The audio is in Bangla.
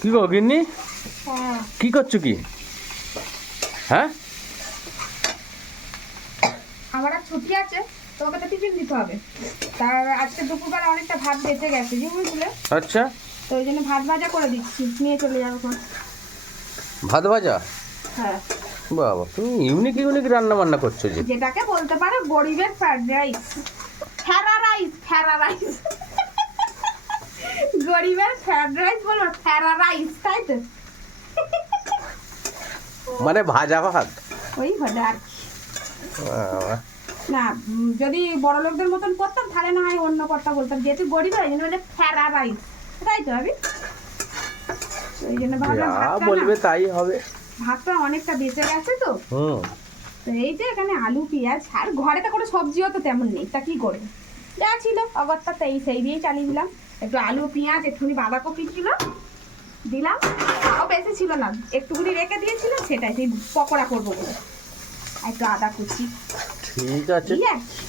কি গো গিন্নি, হ্যাঁ কি করছো কি? হ্যাঁ, আমার আর ছুটি আছে, তোকে তো টিফিন দিতে হবে। তার আজকে দুপুরবেলা অনেকটা ভাত বেঁচে গেছে যে বুঝলে, আচ্ছা, তো ওই জন্য ভাত ভাজা করে দিচ্ছি, নিয়ে চলে যাবো এখন। ভাত ভাজা। হ্যাঁ, বাবা, তুমি ইউনিক ইউনিক রান্না বান্না করছো যে। যেটাকে বলতে পারো গরিবের ফ্রাইড রাইস, ফ্যারা রাইস, ফ্যারা রাইস। গরিবের ফ্রাইড রাইস বলবো, ফ্যারা রাইস, তাই তো? মানে ভাজা ভাত। ওই ভাজা আর কি। বাবা, না যদি বড় লোকদের মতন করতাম তাহলে না হয় অন্য কথা বলতাম, যেহেতু গরিব হয় জন্য মানে ফ্যারা রাইস, তাই তো আমি ওই জন্য ভাবলাম যা বলবে তাই হবে। ভাতটা অনেকটা বেঁচে গেছে তো। হুম, তো এই যে এখানে আলু পেঁয়াজ, আর ঘরে তো কোনো সবজিও তো তেমন নেই, তা কি করে যা ছিল অগত্যা তো সেই দিয়েই চালিয়ে দিলাম। একটু আলু পেঁয়াজ, একটুখানি বাঁধাকপি ছিল দিলাম, তাও বেশি ছিল না, একটুখানি রেখে দিয়েছিলাম, সেটাই সেই পকোড়া করবো বলে। আর একটু আদা কুচি ঠিক আছে। দিয়ে আর কি।